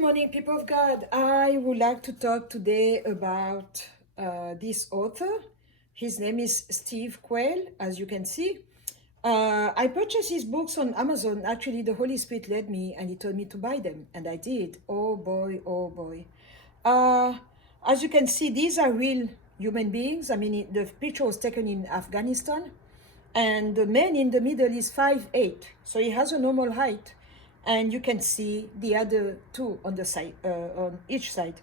morning, people of God. I would like to talk today about this author. His name is Steve Quayle, as you can see. I purchased his books on Amazon. Actually, the Holy Spirit led me and he told me to buy them, and I did. Oh boy, oh boy. As you can see, these are real human beings. I mean, the picture was taken in Afghanistan, and the man in the middle is 5'8", so he has a normal height, and you can see the other two on the side, on each side.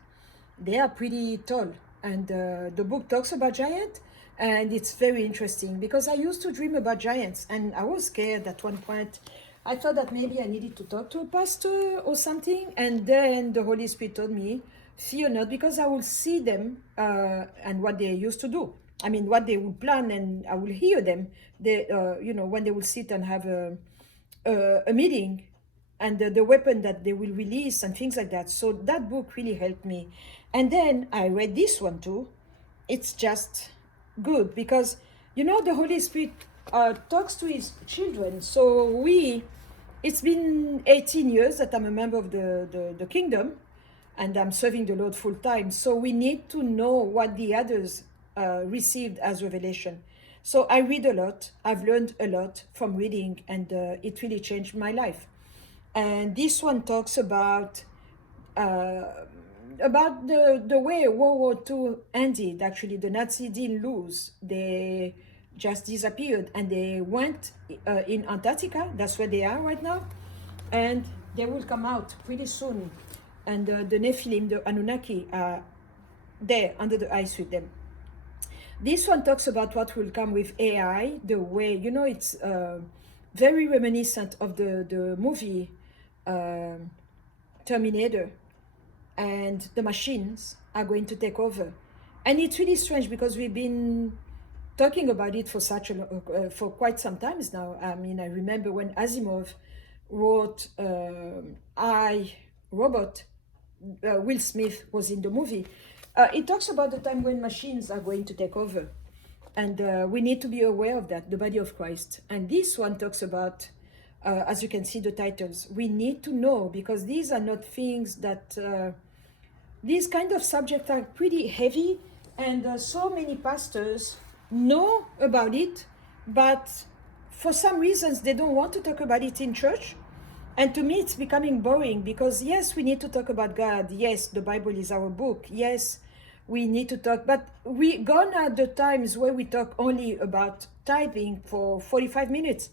They are pretty tall, and the book talks about giant, and it's very interesting because I used to dream about giants, and I was scared at one point. I thought that maybe I needed to talk to a pastor or something, and then the Holy Spirit told me, fear not, because I will see them and what they used to do. I mean, what they would plan, and I will hear them. They, when they will sit and have a meeting, and the weapon that they will release and things like that. So that book really helped me. And then I read this one too. It's just good because, the Holy Spirit talks to his children. So it's been 18 years that I'm a member of the kingdom, and I'm serving the Lord full time. So we need to know what the others received as revelation. So I read a lot. I've learned a lot from reading, and it really changed my life. And this one talks about the way World War II ended. Actually, the Nazi didn't lose; they just disappeared, and they went in Antarctica. That's where they are right now, and they will come out pretty soon. And the Nephilim, the Anunnaki, are there under the ice with them. This one talks about what will come with AI, the way, it's very reminiscent of the movie Terminator, and the machines are going to take over. And it's really strange because we've been talking about it for for quite some times now. I mean, I remember when Asimov wrote I, Robot, Will Smith was in the movie. It talks about the time when machines are going to take over. And we need to be aware of that, the body of Christ. And this one talks about, as you can see the titles, we need to know, because these are not things that, these kind of subjects are pretty heavy, and so many pastors know about it, but for some reasons they don't want to talk about it in church. And to me, it's becoming boring because, yes, we need to talk about God. Yes, the Bible is our book. Yes, we need to talk, but gone are the times where we talk only about tithing for 45 minutes.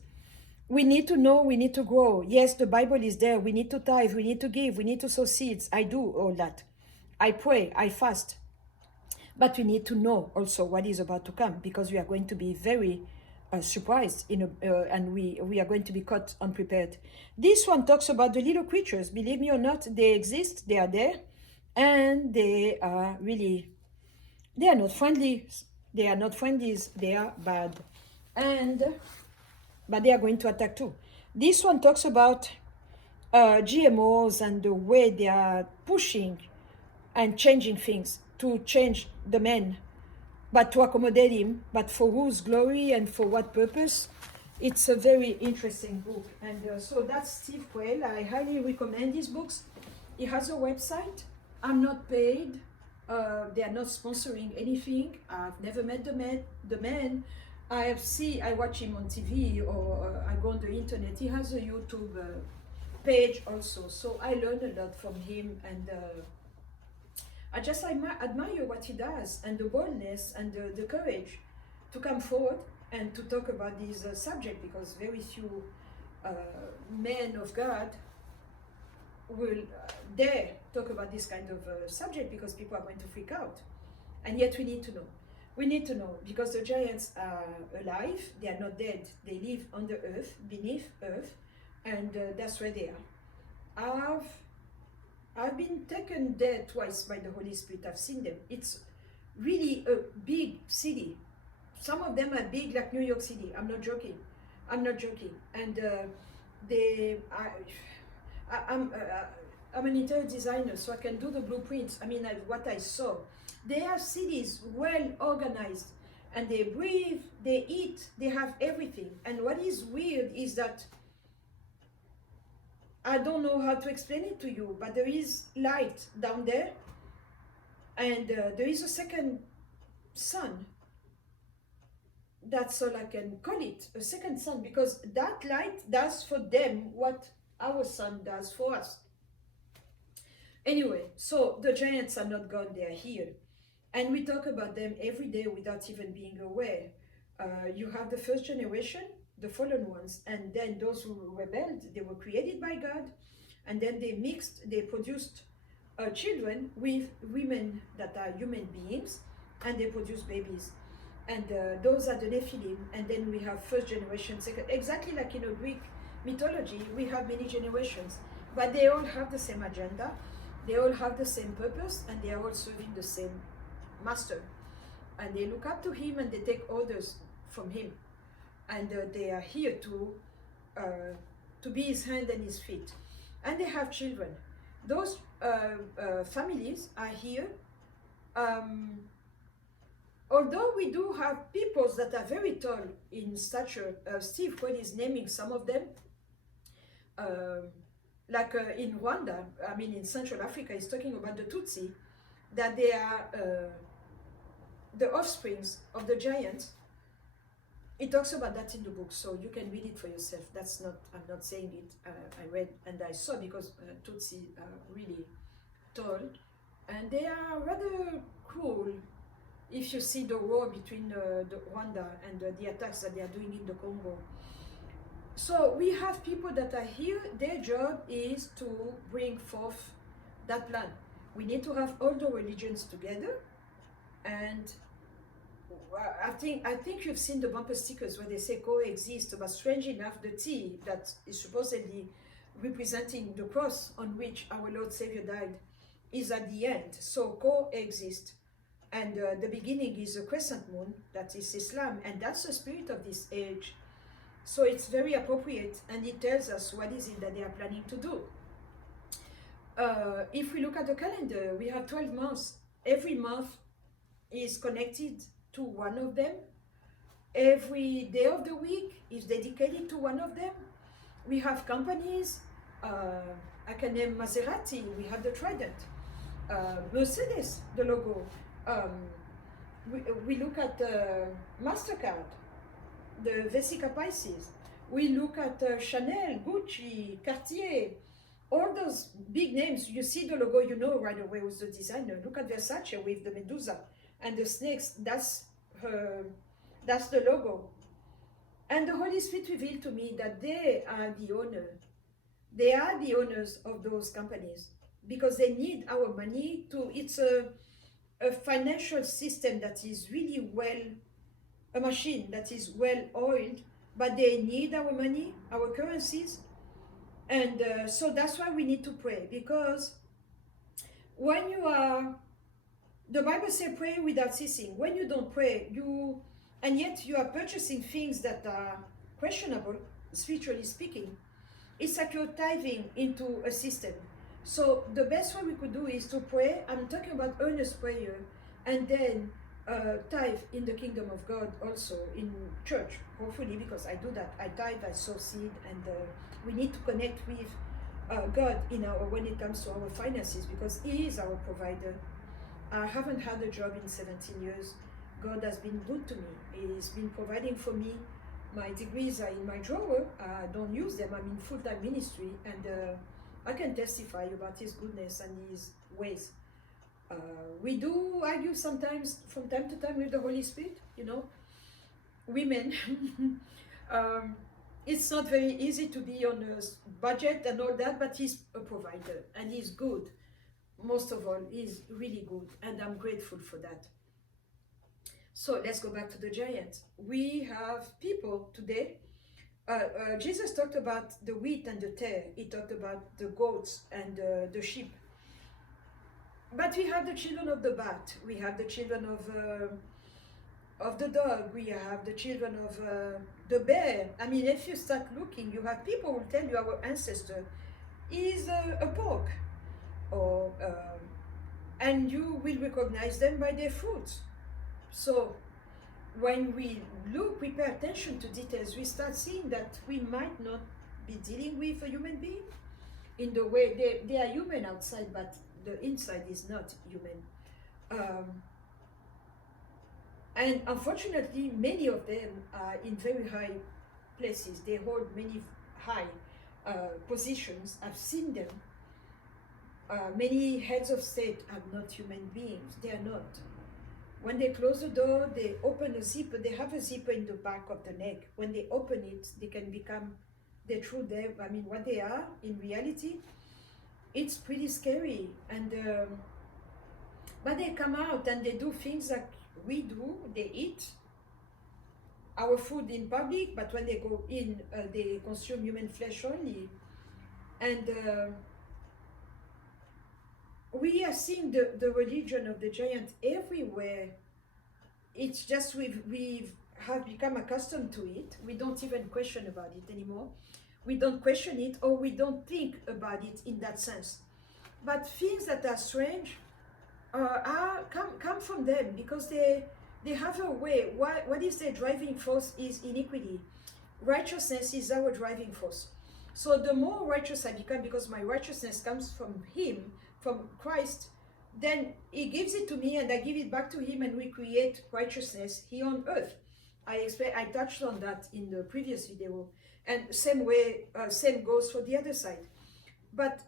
We need to know, we need to grow. Yes, the Bible is there. We need to tithe, we need to give, we need to sow seeds. I do all that. I pray, I fast. But we need to know also what is about to come, because we are going to be very surprised and we are going to be caught unprepared. This one talks about the little creatures. Believe me or not, they exist, they are there, and they are not friendly. They are not friendlies, they are bad. But they are going to attack too. This one talks about GMOs and the way they are pushing and changing things to change the man, but to accommodate him, but for whose glory and for what purpose. It's a very interesting book. And so that's Steve Quayle. I highly recommend his books. He has a website. I'm not paid. They are not sponsoring anything. I've never met the man. I watch him on TV, or I go on the internet. He has a YouTube page also. So I learned a lot from him, and I just admire what he does, and the boldness and the courage to come forward and to talk about this subject, because very few men of God will dare talk about this kind of subject, because people are going to freak out. And yet we need to know. We need to know, because the giants are alive, they are not dead. They live on the earth, beneath earth, and that's where they are. I've been taken there twice by the Holy Spirit. I've seen them. It's really a big city. Some of them are big like New York City. I'm not joking. And I'm an interior designer, so I can do the blueprints. I mean, what I saw. They are cities well organized, and they breathe, they eat, they have everything. And what is weird is that I don't know how to explain it to you, but there is light down there, and there is a second sun. That's all I can call it, a second sun, because that light does for them what our sun does for us. Anyway, so the giants are not gone, they are here. And we talk about them every day without even being aware. You have the first generation, the fallen ones, and then those who rebelled, they were created by God, and then they produced children with women that are human beings, and they produce babies. And those are the Nephilim, and then we have first generation, second, exactly like in a Greek mythology, we have many generations, but they all have the same agenda, they all have the same purpose, and they are all serving the same master. And they look up to him and they take orders from him. And they are here to be his hand and his feet. And they have children. Those families are here. Although we do have peoples that are very tall in stature, Steve Quayle is naming some of them. Like in Rwanda, I mean in Central Africa, he's talking about the Tutsi, that they are the offsprings of the giants. It talks about that in the book, so you can read it for yourself. That's not, I'm not saying it, I read and I saw, because Tutsi are really tall, and they are rather cruel. If you see the war between the Rwanda and the attacks that they are doing in the Congo. So we have people that are here, their job is to bring forth that plan. We need to have all the religions together, and I think you've seen the bumper stickers where they say coexist, but strange enough, the T that is supposedly representing the cross on which our Lord Savior died is at the end, so coexist. And the beginning is a crescent moon, that is Islam, and that's the spirit of this age. So it's very appropriate, and it tells us what is it that they are planning to do. If we look at the calendar, we have 12 months. Every month is connected to one of them. Every day of the week is dedicated to one of them. We have companies, I can name Maserati, we have the Trident, Mercedes, the logo. We look at MasterCard, the Vesica Pisces. We look at Chanel, Gucci, Cartier, all those big names. You see the logo, you know right away who's the designer. Look at Versace with the Medusa and the snakes. That's the logo. And the Holy Spirit revealed to me that they are the owner. They are the owners of those companies, because they need our money to. It's a financial system that is really a machine that is well oiled, but they need our money, our currencies. And so that's why we need to pray, because when you are, the Bible says pray without ceasing. When you don't pray, and yet you are purchasing things that are questionable, spiritually speaking, it's like you're tithing into a system. So the best way we could do is to pray. I'm talking about earnest prayer, and then tithe in the kingdom of God, also in church, hopefully, because I do that. I tithe, I sow seed, and we need to connect with God when it comes to our finances, because He is our provider. I haven't had a job in 17 years. God has been good to me. He's been providing for me. My degrees are in my drawer. I don't use them. I'm in full-time ministry, and I can testify about His goodness and His ways. We do argue sometimes, from time to time, with the Holy Spirit, women. It's not very easy to be on a budget and all that, but He's a provider, and He's good. Most of all, He's really good, and I'm grateful for that. So let's go back to the giants. We have people today. Jesus talked about the wheat and the tare. He talked about the goats and the sheep. But we have the children of the bat. We have the children of the dog. We have the children of the bear. I mean, if you start looking, you have people who tell you our ancestor is a pork, and you will recognize them by their fruits. So when we look, we pay attention to details, we start seeing that we might not be dealing with a human being, in the way they are human outside, but the inside is not human. Um, and unfortunately, many of them are in very high places. They hold many high positions. I've seen them. Many heads of state are not human beings. They are not. When they close the door, they open a zipper. They have a zipper in the back of the neck. When they open it, they can become the true them. I mean, what they are in reality. It's pretty scary. And but they come out and they do things like we do. They eat our food in public, but when they go in, they consume human flesh only. And we are seeing the religion of the giant everywhere. It's just we have become accustomed to it. We don't even question about it anymore. We don't question it, or we don't think about it in that sense. But things that are strange come from them, because they have a way. What is their driving force is iniquity. Righteousness is our driving force. So the more righteous I become, because my righteousness comes from him, from Christ, then he gives it to me and I give it back to him, and we create righteousness here on earth. I touched on that in the previous video, and same goes for the other side. But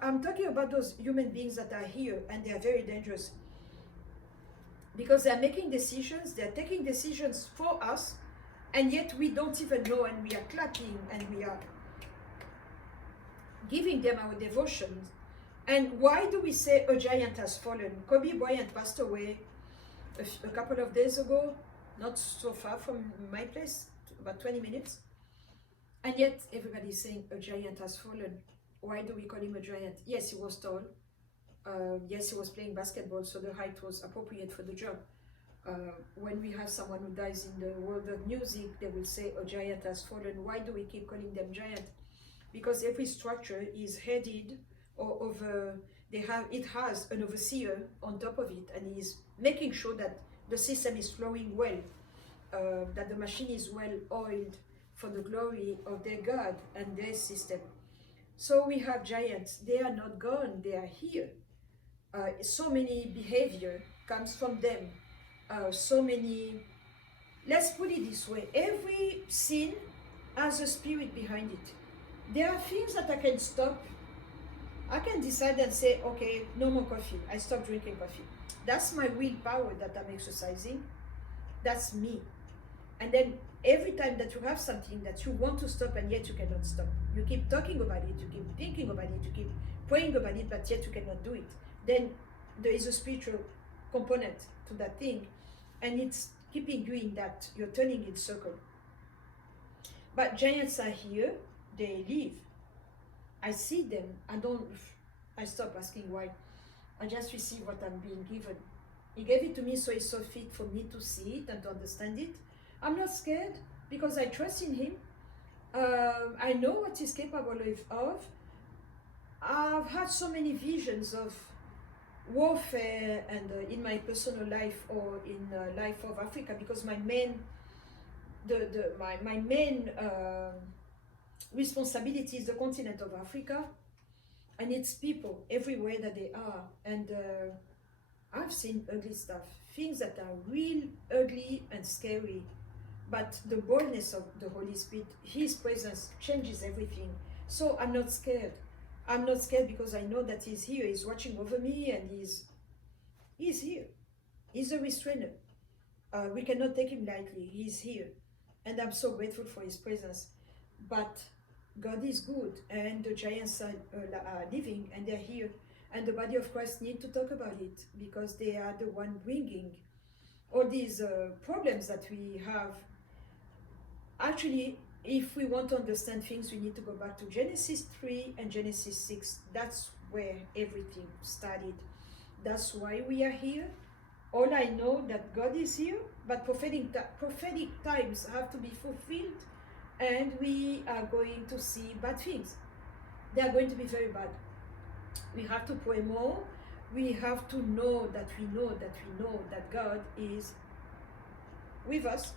I'm talking about those human beings that are here, and they are very dangerous, because they're making decisions, they're taking decisions for us, and yet we don't even know, and we are clapping and we are giving them our devotions. And why do we say a giant has fallen? Kobe Bryant passed away a couple of days ago, not so far from my place, about 20 minutes. And yet everybody's saying a giant has fallen. Why do we call him a giant? Yes, he was tall. Yes, he was playing basketball, so the height was appropriate for the job. When we have someone who dies in the world of music, they will say a giant has fallen. Why do we keep calling them giant? Because every structure is headed it has an overseer on top of it, and he's making sure that the system is flowing well, that the machine is well oiled for the glory of their God and their system. So we have giants. They are not gone, they are here. So many behavior comes from them. Let's put it this way, every sin has a spirit behind it. There are things that I can stop. I can decide and say, okay, no more coffee. I stop drinking coffee. That's my willpower that I'm exercising. That's me. And then every time that you have something that you want to stop and yet you cannot stop, you keep talking about it, you keep thinking about it, you keep praying about it, but yet you cannot do it, then there is a spiritual component to that thing, and it's keeping you in that, you're turning in circle. But giants are here, they live. I see them, I stop asking why. I just receive what I'm being given. He gave it to me, so it's so fit for me to see it and to understand it. I'm not scared, because I trust in him. I know what he's capable of. I've had so many visions of warfare, and in my personal life or in life of Africa, because my main responsibility is the continent of Africa and its people everywhere that they are. And I've seen ugly stuff, things that are real ugly and scary, but the boldness of the Holy Spirit, his presence changes everything. So I'm not scared. I'm not scared because I know that he's here, he's watching over me, and he's here. He's a restrainer. We cannot take him lightly. He's here, and I'm so grateful for his presence. But God is good, and the giants are living, and they're here, and the body of Christ need to talk about it, because they are the one bringing all these problems that we have. Actually, if we want to understand things, we need to go back to Genesis 3 and Genesis 6. That's where everything started. That's why we are here. All I know that God is here, but prophetic times have to be fulfilled, and we are going to see bad things. They are going to be very bad. We have to pray more. We have to know that we know that we know that God is with us.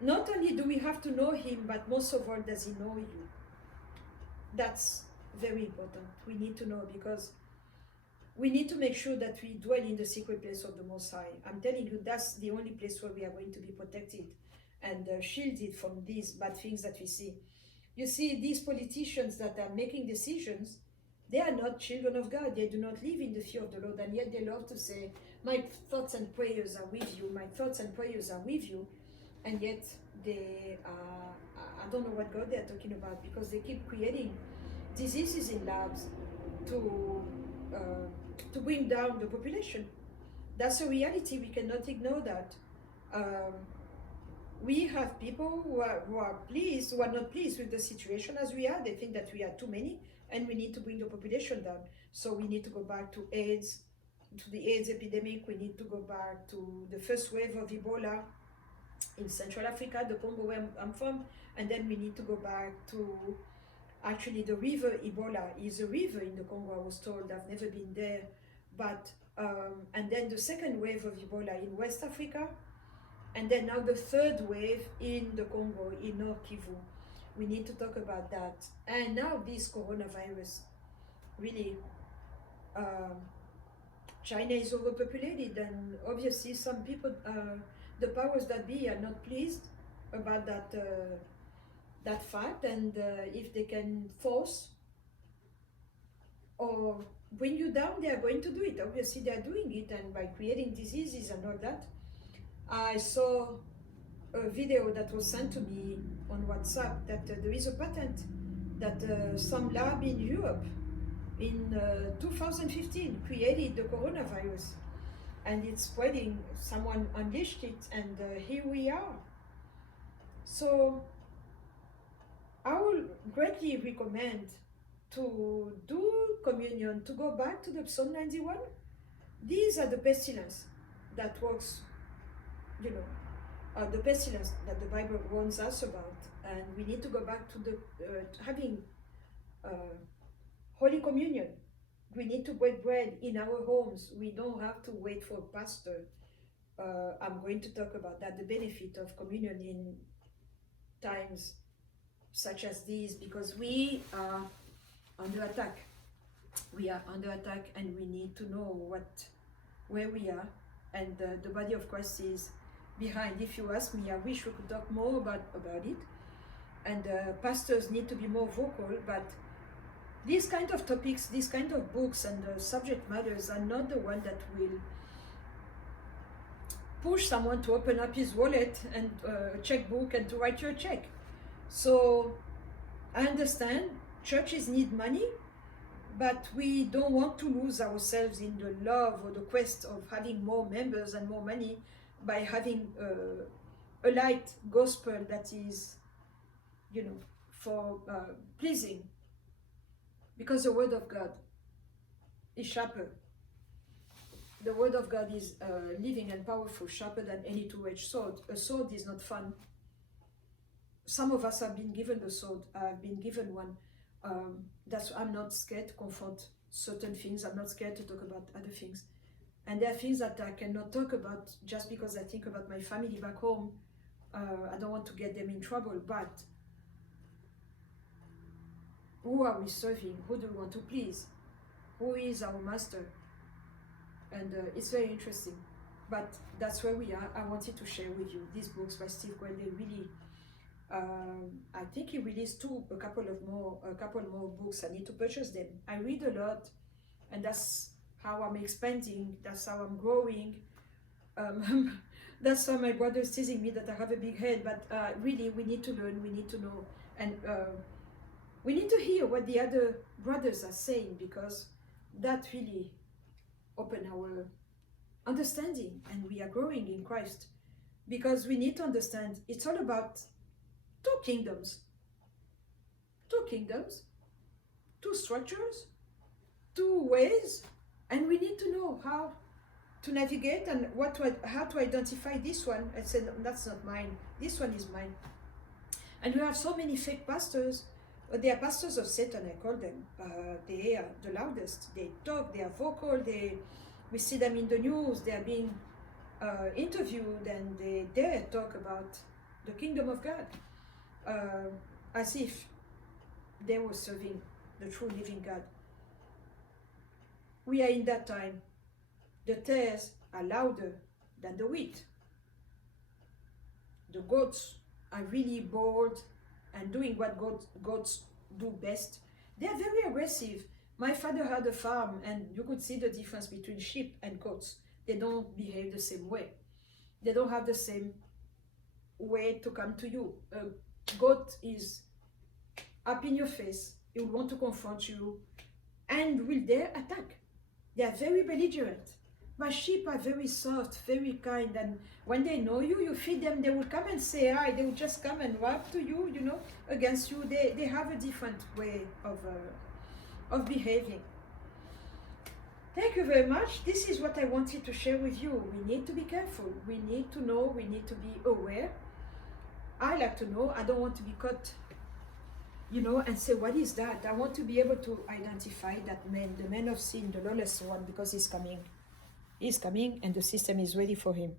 Not only do we have to know him, but most of all, does he know you? That's very important. We need to know, because we need to make sure that we dwell in the secret place of the Most High. I'm telling you, that's the only place where we are going to be protected and shielded from these bad things that we see. You see, these politicians that are making decisions, they are not children of God. They do not live in the fear of the Lord, and yet they love to say, my thoughts and prayers are with you, my thoughts and prayers are with you, and yet they are, I don't know what God they're talking about, because they keep creating diseases in labs to bring down the population. That's a reality. We cannot ignore that. Um, we have people who are pleased, who are not pleased with the situation as we are. They think that we are too many and we need to bring the population down. So we need to go back to AIDS, to the AIDS epidemic. We need to go back to the first wave of Ebola in Central Africa, the Congo where I'm from, and then we need to go back to, actually, the river Ebola is a river in the Congo, I was told. I've never been there, but and then the second wave of Ebola in West Africa, and then now the third wave in the Congo, in North Kivu. We need to talk about that. And now this coronavirus, really, China is overpopulated, and obviously some people, the powers that be, are not pleased about that fact, and if they can force or bring you down, they are going to do it. Obviously, they are doing it, and by creating diseases and all that. I saw a video that was sent to me on WhatsApp that there is a patent that some lab in Europe in 2015 created the coronavirus, and it's spreading. Someone unleashed it, and here we are. So I will greatly recommend to do communion, to go back to the Psalm 91. These are the pestilence that works, the pestilence that the Bible warns us about, and we need to go back to the having Holy Communion. We need to break bread in our homes. We don't have to wait for a pastor. I'm going to talk about that, the benefit of communion in times such as these, because we are under attack. We are under attack, and we need to know where we are, and the body of Christ is behind. If you ask me, I wish we could talk more about it, and pastors need to be more vocal, but these kind of topics, these kind of books and subject matters are not the one that will push someone to open up his wallet and checkbook and to write you a check. So I understand churches need money, but we don't want to lose ourselves in the love or the quest of having more members and more money by having a light gospel that is, for pleasing. Because the word of God is sharper. The word of God is living and powerful, sharper than any two-edged sword. A sword is not fun. Some of us have been given the sword. I've been given one. I'm not scared to confront certain things. I'm not scared to talk about other things. And there are things that I cannot talk about just because I think about my family back home. I don't want to get them in trouble, but who are we serving? Who do we want to please? Who is our master? And it's very interesting. But that's where we are. I wanted to share with you these books by Steve Quayle. They really, I think he released a couple more books. I need to purchase them. I read a lot, and that's how I'm expanding. That's how I'm growing. That's why my brother is teasing me that I have a big head. But really, we need to learn. We need to know, and we need to hear what the other brothers are saying, because that really open our understanding, and we are growing in Christ, because we need to understand it's all about two kingdoms, two structures, two ways, and we need to know how to navigate and how to identify this one. I said, that's not mine, this one is mine. And we have so many fake pastors. They are pastors of Satan, I call them. They are the loudest. They talk, they are vocal, we see them in the news, they are being interviewed, and they dare talk about the kingdom of God as if they were serving the true living God. We are in that time. The tares are louder than the wheat. The goats are really bold and doing what goats do best. They are very aggressive. My father had a farm, and you could see the difference between sheep and goats. They don't behave the same way. They don't have the same way to come to you. A goat is up in your face. He will want to confront you and will dare attack. They are very belligerent. My sheep are very soft, very kind, and when they know you, you feed them, they will come and say hi. They will just come and walk to you, against you. They have a different way of behaving. Thank you very much. This is what I wanted to share with you. We need to be careful. We need to know. We need to be aware. I like to know. I don't want to be caught, and say, what is that? I want to be able to identify that man, the man of sin, the lawless one, because he's coming. He's coming, and the system is ready for him.